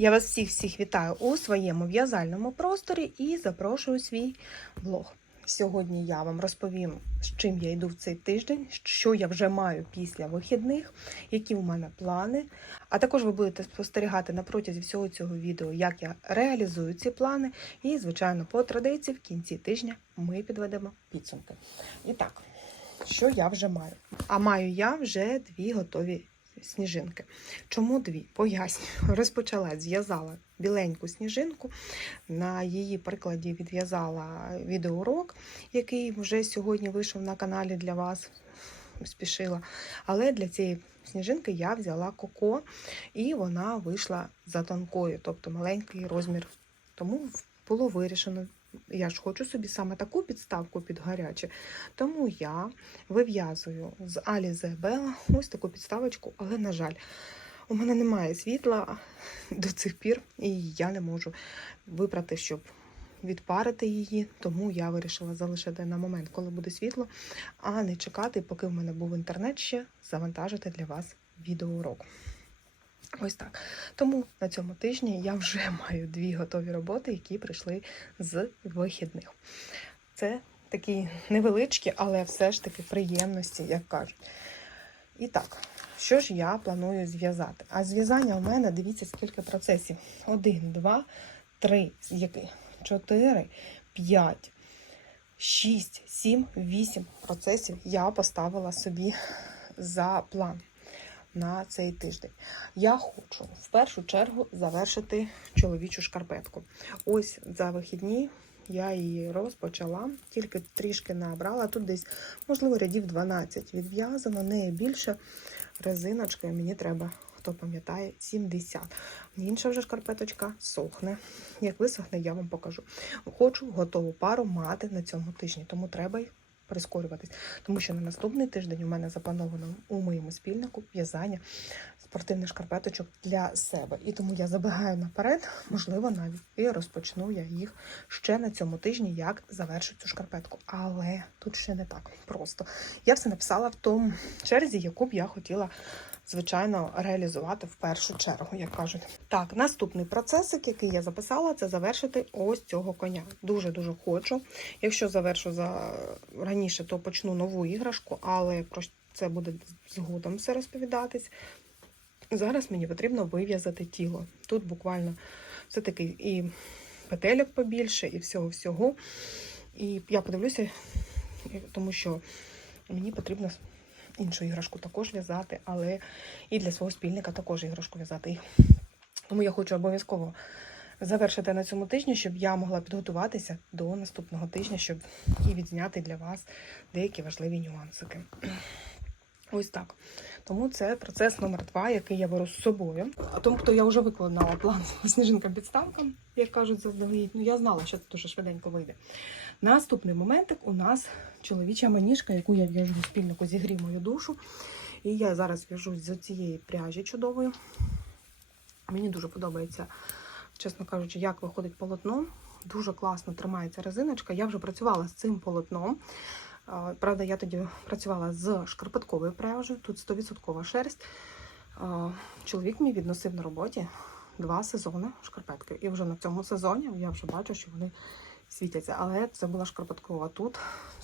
Я вас всіх всіх вітаю у своєму в'язальному просторі і запрошую свій влог. Сьогодні я вам розповім, з чим я йду в цей тиждень, що я вже маю після вихідних, які у мене плани. А також ви будете спостерігати на протязі всього цього відео, як я реалізую ці плани. І, звичайно, по традиції в кінці тижня ми підведемо підсумки. І так, що я вже маю? А маю я вже дві готові сніжинки. Чому дві? Пояснюю. Розпочала, зв'язала біленьку сніжинку. На її прикладі відв'язала відеоурок, який вже сьогодні вийшов на каналі для вас. Спішила. Але для цієї сніжинки я взяла коко, і вона вийшла за тонкою, тобто маленький розмір. Тому було вирішено. Я ж хочу собі саме таку підставку під гаряче. Тому я вив'язую з Alize Bella ось таку підставочку, але, на жаль, у мене немає світла до цих пір, і я не можу випрати, щоб відпарити її. Тому я вирішила залишити на момент, коли буде світло, а не чекати, поки в мене був інтернет ще завантажити для вас відеоурок. Ось так. Тому на цьому тижні я вже маю дві готові роботи, які прийшли з вихідних. Це такі невеличкі, але все ж таки приємності, як кажуть. І так, що ж я планую зв'язати? А зв'язання у мене, дивіться, скільки процесів. Один, два, три, чотири, п'ять, шість, сім, вісім процесів я поставила собі за план на цей тиждень. Я хочу в першу чергу завершити чоловічу шкарпетку. Ось за вихідні я її розпочала, тільки трішки набрала. Тут десь, можливо, рядів 12 відв'язано, не більше резиночкою мені треба. Хто пам'ятає, 70. Інша вже шкарпеточка сохне. Як висохне, я вам покажу. Хочу готову пару мати на цьому тижні, тому треба прискорюватись. Тому що на наступний тиждень у мене заплановано у моєму спільнику в'язання спортивних шкарпеточок для себе. І тому я забігаю наперед, можливо, навіть і розпочну я їх ще на цьому тижні, як завершу цю шкарпетку. Але тут ще не так просто. Я все написала в тому черзі, яку б я хотіла. Звичайно, реалізувати в першу чергу, як кажуть. Так, наступний процесик, який я записала, це завершити ось цього коня. Дуже-дуже хочу. Якщо завершу за раніше, то почну нову іграшку, але про це буде згодом все розповідатись. Зараз мені потрібно вив'язати тіло. Тут буквально все-таки і петельок побільше, і всього-всього. І я подивлюся, тому що мені потрібно іншу іграшку також в'язати, але і для свого спільника також іграшку в'язати. Тому я хочу обов'язково завершити на цьому тижні, щоб я могла підготуватися до наступного тижня, щоб і відзняти для вас деякі важливі нюансики. Ось так. Тому це процес номер два, який я беру з собою. А тому, хто я вже виконала план з сніжинкам підставкам, як кажуть заздалегідь, ну я знала, що це дуже швиденько вийде. Наступний моментик у нас чоловіча маніжка, яку я в'яжу в спільнику зігрій мою душу. І я зараз в'яжусь з цієї пряжі чудовою. Мені дуже подобається, чесно кажучи, як виходить полотно. Дуже класно тримається резиночка. Я вже працювала з цим полотном. Правда, я тоді працювала з шкарпетковою пряжею, тут 100% шерсть. Чоловік мій відносив на роботі два сезони шкарпетки. І вже на цьому сезоні я вже бачу, що вони світяться. Але це була шкарпеткова тут,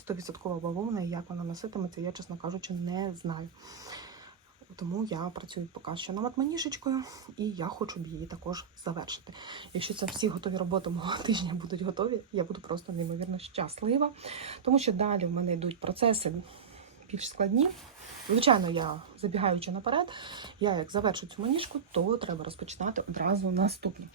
100% бавовна, і як вона носитиметься, я, чесно кажучи, не знаю. Тому я працюю поки що над манішечкою, і я хочу б її також завершити. Якщо це всі готові роботи мого тижня будуть готові, я буду просто неймовірно щаслива, тому що далі в мене йдуть процеси більш складні. Звичайно, я забігаючи наперед, я як завершу цю маніжку, то треба розпочинати одразу наступну.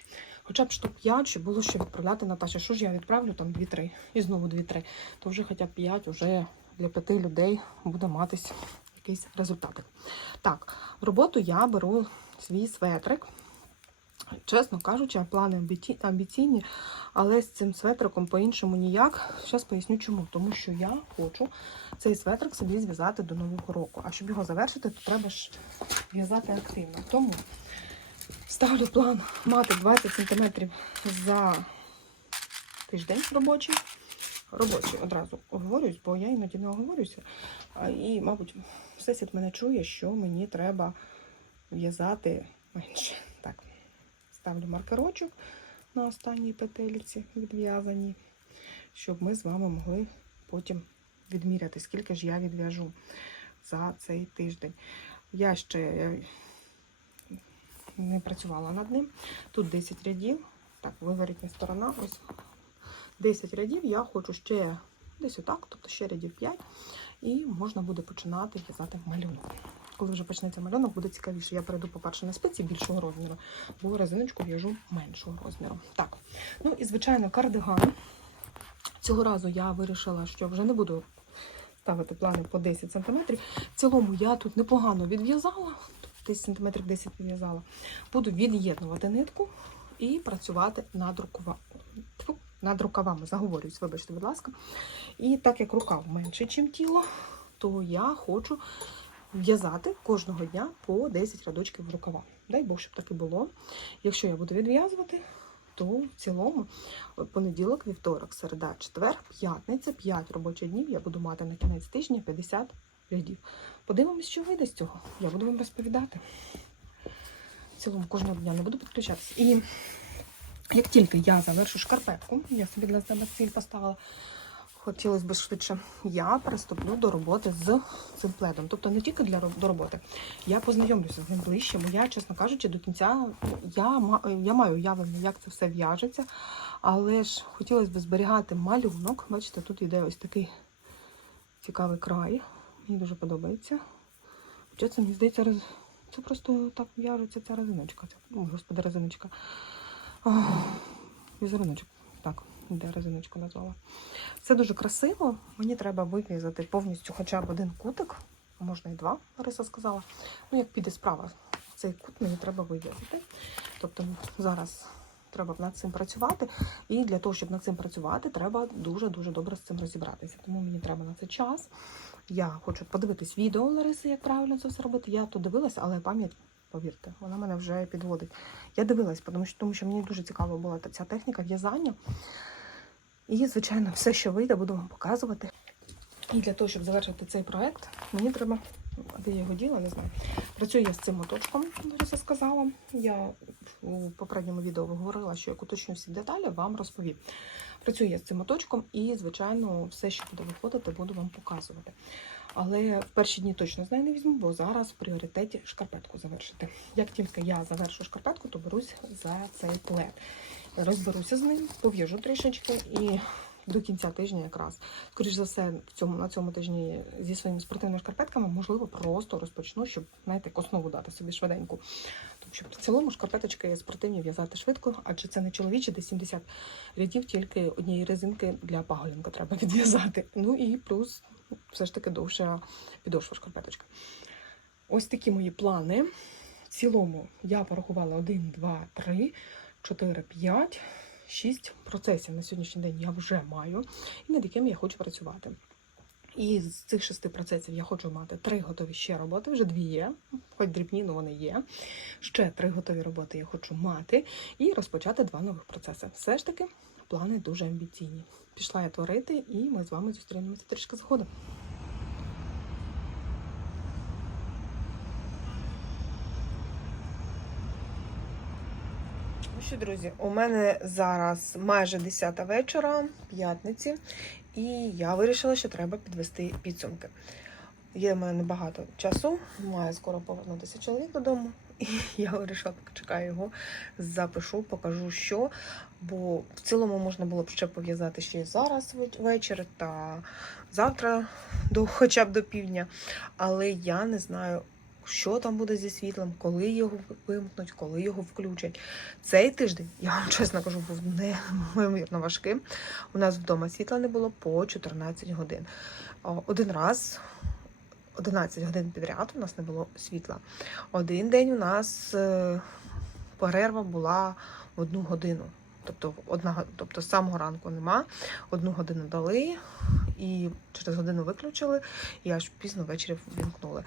Хоча б штук 5, щоб було що відправляти Наташа. Що ж я відправлю там 2-3 і знову 2-3, то вже хоча б 5 вже для 5 людей буде матись якийсь результатик. Так, роботу я беру свій светрик. Чесно кажучи, плани амбіційні, але з цим светриком по-іншому ніяк. Зараз поясню чому. Тому що я хочу цей светрик собі зв'язати до Нового року. А щоб його завершити, то треба ж в'язати активно. Тому ставлю план мати 20 см за тиждень робочий. Робочий одразу оговорююсь, бо я іноді не оговорююся. І, мабуть, всесвіт мене чує, що мені треба в'язати менше. Так, ставлю маркерочок на останній петельці відв'язаній, щоб ми з вами могли потім відміряти, скільки ж я відв'яжу за цей тиждень. Я ще е, не працювала над ним. Тут 10 рядів. Так, виворітня сторона. Ось 10 рядів. Я хочу ще десь отак, тобто ще рядів 5. І можна буде починати в'язати малюнок. Коли вже почнеться малюнок, буде цікавіше. Я перейду, по-перше, на спиці більшого розміру, бо резиночку в'яжу меншого розміру. Так, ну і звичайно, кардиган. Цього разу я вирішила, що вже не буду ставити плани по 10 см. В цілому я тут непогано відв'язала, десь сантиметрів 10 відв'язала. Буду від'єднувати нитку і працювати над, рукава... Над рукавами. Заговорююсь, вибачте, будь ласка. І так як рукав менше, ніж тіло, то я хочу в'язати кожного дня по 10 рядочків рукава. Дай Бог, щоб так і було. Якщо я буду відв'язувати, то в цілому понеділок, вівторок, середа, четвер, п'ятниця, 5 робочих днів я буду мати на кінець тижня 50 рядів. Подивимось, що вийде з цього. Я буду вам розповідати. В цілому кожного дня не буду підключатися. І як тільки я завершу шкарпетку, я собі для себе ціль поставила, хотілося б швидше, я приступлю до роботи з цим пледом. Тобто не тільки для до роботи. Я познайомлюся з ним ближче, бо я, чесно кажучи, до кінця ну, я, я маю уявлення, як це все в'яжеться. Але ж хотілося б зберігати малюнок. Бачите, тут йде ось такий цікавий край. Мені дуже подобається. Хоча це, мені здається, роз... це просто так в'яжеться ця резиночка. Ця... Ой, господи, резиночка. Ах, Візеруночок. Так, де резиночку назвала. Це дуже красиво. Мені треба вив'язати повністю хоча б один кутик, можна і два, Лариса сказала. Ну, як піде справа, цей кут мені треба вив'язати. Тобто зараз треба над цим працювати. І для того, щоб над цим працювати, треба дуже-дуже добре з цим розібратися. Тому мені треба на це час. Я хочу подивитись відео Лариси, як правильно це все робити. Я то дивилася, але пам'ять, повірте, вона мене вже підводить. Я дивилась, тому що, тому що мені дуже цікава була ця техніка в'язання. І, звичайно, все, що вийде, буду вам показувати. І для того, щоб завершити цей проект, мені треба. Де я його діла, не знаю. Працюю я з цим моточком, Лариса сказала. Я у попередньому відео говорила, що як уточню всі деталі, вам розповім. Працюю я з цим моточком і, звичайно, все, що буде виходити, буду вам показувати. Але в перші дні точно з нею не візьму, бо зараз в пріоритеті шкарпетку завершити. Як тільки я завершу шкарпетку, то берусь за цей плед. Розберуся з ним, пов'яжу трішечки і до кінця тижня якраз. Скоріше за все, в цьому, на цьому тижні зі своїми спортивними шкарпетками, можливо, просто розпочну, щоб, знаєте, як основу дати собі швиденьку. Тому що в цілому шкарпеточки спортивні в'язати швидко, адже це не чоловічі, де 70 рядів, тільки однієї резинки для паголінка треба відв'язати. Ну і плюс все ж таки довша підошва шкарпеточка. Ось такі мої плани. В цілому я порахувала 1, 2, 3, 4, 5, 6 процесів на сьогоднішній день я вже маю, і над якими я хочу працювати. І з цих шести процесів я хочу мати три готові ще роботи, вже дві є, хоч дрібні, але вони є. Ще три готові роботи я хочу мати і розпочати два нових процеси. Все ж таки, плани дуже амбіційні. Пішла я творити, і ми з вами зустрінемося трішки згодом. Що, друзі, у мене зараз майже 10 вечора, п'ятниці, і я вирішила, що треба підвести підсумки. Є в мене небагато часу, має скоро повернутися чоловік додому, і я вирішила, чекаю його, запишу, покажу, що. Бо в цілому можна було б ще пов'язати ще й зараз веч- ввечері та завтра, до, хоча б до півдня. Але я не знаю, що там буде зі світлом, коли його вимкнуть, коли його включать. Цей тиждень, я вам чесно кажу, був неймовірно важким. У нас вдома світла не було по 14 годин. Один раз 11 годин підряд у нас не було світла. Один день у нас е, перерва була в одну годину. Тобто, одна, тобто з самого ранку нема, одну годину дали, і через годину виключили, і аж пізно ввечері ввімкнули.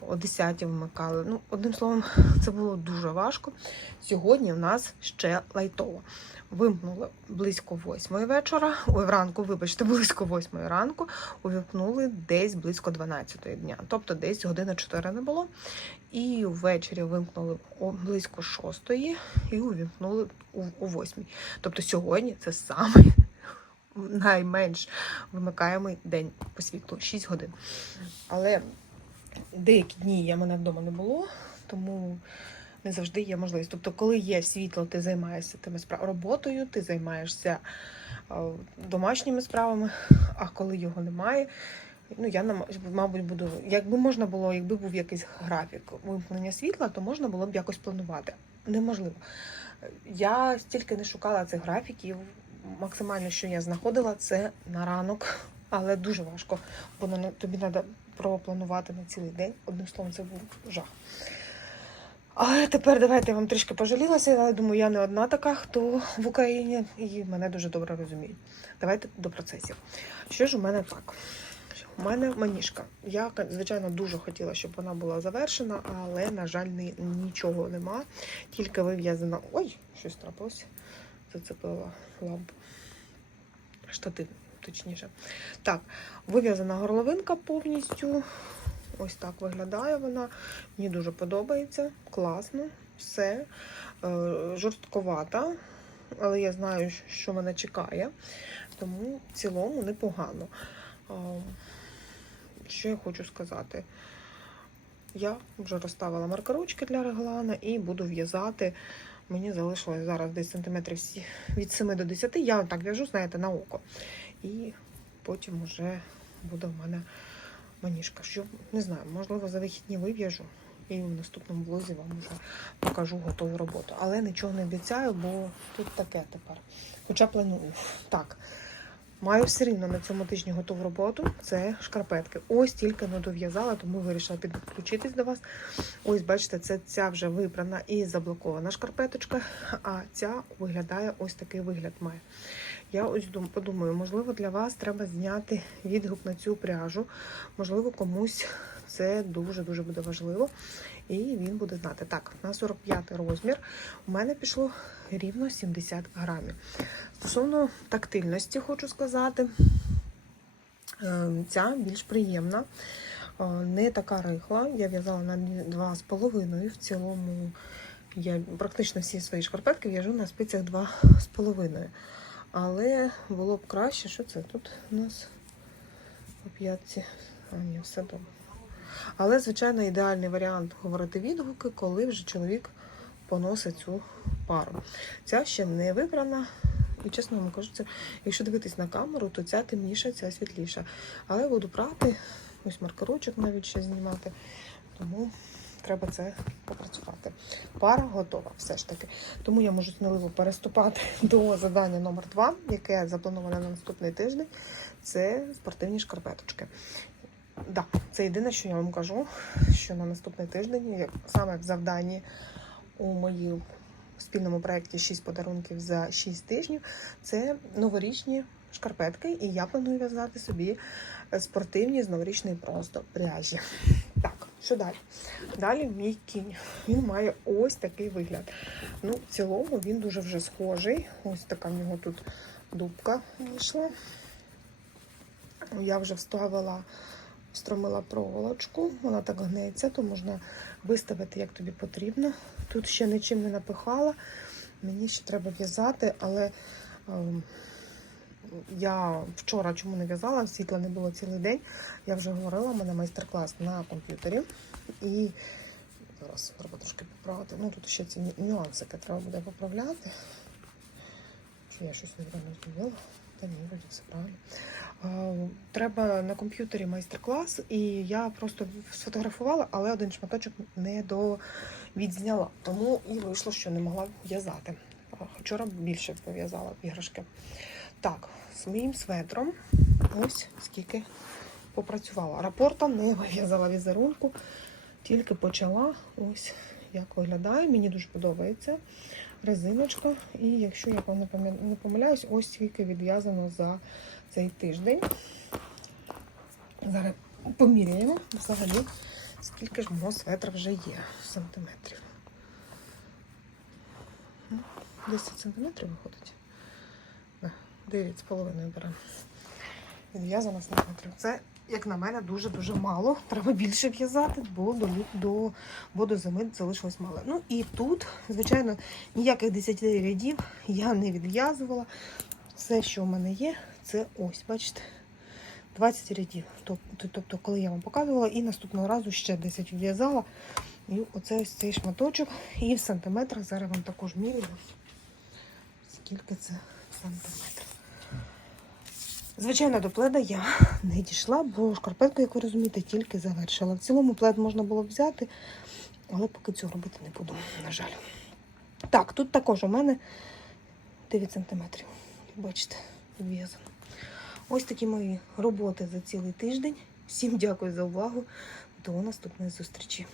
О 10 вмикали. Ну, одним словом, це було дуже важко. Сьогодні в нас ще лайтово. Вимкнули близько 8 вечора. Ой, вранку, вибачте, близько 8 ранку. Увімкнули десь близько 12 дня. Тобто десь години 4 не було. І ввечері вимкнули о близько 6 і увімкнули у 8. Тобто сьогодні це саме найменш вимикаємий день по світлу 6 годин. Але деякі дні я мене вдома не було, тому не завжди є можливість. Тобто, коли є світло, ти займаєшся тими справ... роботою, ти займаєшся домашніми справами, а коли його немає. Ну, я мабуть, буду. Якби можна було, якби був якийсь графік вимкнення світла, то можна було б якось планувати. Неможливо. Я стільки не шукала цих графіків. Максимально, що я знаходила, це на ранок, але дуже важко, бо на- тобі треба пропланувати на цілий день. Одним словом, це був жах. Але тепер давайте я вам трішки пожалілася, але думаю, я не одна така, хто в Україні і мене дуже добре розуміють. Давайте до процесів. Що ж у мене так? У мене маніжка. Я, звичайно, дуже хотіла, щоб вона була завершена, але, на жаль, нічого нема. Тільки вив'язана. Ой, щось трапилось. Зацепила лампу. Штатив, точніше. Так, вив'язана горловинка повністю. Ось так виглядає вона. Мені дуже подобається. Класно, все. Е, жорстковата, але я знаю, що мене чекає. Тому в цілому непогано. Що я хочу сказати? Я вже розставила маркерочки для реглана і буду в'язати. Мені залишилось зараз десь сантиметрів від 7 до 10. Я так в'яжу, знаєте, на око. І потім вже буде в мене маніжка. Що не знаю, можливо, за вихідні вив'яжу. І в наступному влозі вам вже покажу готову роботу. Але нічого не обіцяю, бо тут таке тепер. Хоча планую. Так. Маю все рівно на цьому тижні готову роботу. Це шкарпетки. Ось тільки не дов'язала, тому вирішила підключитись до вас. Ось, бачите, це ця вже вибрана і заблокована шкарпеточка, а ця виглядає ось такий вигляд має. Я ось подумаю, можливо, для вас треба зняти відгук на цю пряжу. Можливо, комусь це дуже-дуже буде важливо. І він буде знати. Так, на 45 розмір у мене пішло рівно 70 грамів. Стосовно тактильності, хочу сказати, е, ця більш приємна, е, не така рихла. Я в'язала на 2,5. В цілому я практично всі свої шкарпетки в'яжу на спицях 2,5. Але було б краще, що це тут у нас по п'ятці. А, ні, все добре. Але, звичайно, ідеальний варіант говорити відгуки, коли вже чоловік поносить цю пару. Ця ще не вибрана. І чесно вам кажу, якщо дивитись на камеру, то ця темніша, ця світліша. Але буду прати, ось маркерочок навіть ще знімати. Тому треба це попрацювати. Пара готова, все ж таки. Тому я можу сміливо переступати до завдання номер 2 яке заплановане на наступний тиждень. Це спортивні шкарпеточки. Да, це єдине, що я вам кажу, що на наступний тиждень, саме в завданні у моїй спільному проєкті 6 подарунків за 6 тижнів, це новорічні шкарпетки, і я планую в'язати собі спортивні з новорічної просто пряжі. Так, що далі? Далі мій кінь. Він має ось такий вигляд. Ну, в цілому він дуже вже схожий. Ось така в нього тут дубка вийшла. Я вже вставила, встромила проволочку, вона так гнеться, то можна виставити, як тобі потрібно. Тут ще нічим не напихала. Мені ще треба в'язати, але ем, я вчора чому не в'язала, світла не було цілий день. Я вже говорила, у мене майстер-клас на комп'ютері. І зараз треба трошки поправити. Ну тут ще ці ню- нюансики треба буде поправляти. Чи я щось неправильно зробила? Та ні, вроді все правильно. Треба на комп'ютері майстер-клас, і я просто сфотографувала, але один шматочок не довідзняла. Тому і вийшло, що не могла в'язати. Вчора більше пов'язала іграшки. Так, з моїм светром ось скільки попрацювала. Рапорта не вив'язала візерунку, тільки почала. Ось як виглядає. Мені дуже подобається резиночка. І якщо я не не помиляюсь, ось скільки відв'язано за цей тиждень. Зараз поміряємо взагалі, скільки ж мого светра вже є сантиметрів. Ну, 10 сантиметрів виходить. 9,5 беремо. Відв'язана сантиметрів. Це, як на мене, дуже-дуже мало. Треба більше в'язати, бо до, до, бо до зими залишилось мало. Ну і тут, звичайно, ніяких 10 рядів я не відв'язувала. Все, що в мене є, це ось, бачите, 20 рядів. Тобто, тобто, коли я вам показувала, і наступного разу ще 10 в'язала. І оце ось цей шматочок. І в сантиметрах зараз вам також міряю. Скільки це в сантиметрах. Звичайно, до пледа я не дійшла, бо шкарпетку, як ви розумієте, тільки завершила. В цілому плед можна було взяти, але поки цього робити не буду, на жаль. Так, тут також у мене 9 сантиметрів. Бачите, відв'язано. Ось такі мої роботи за цілий тиждень. Всім дякую за увагу. До наступної зустрічі.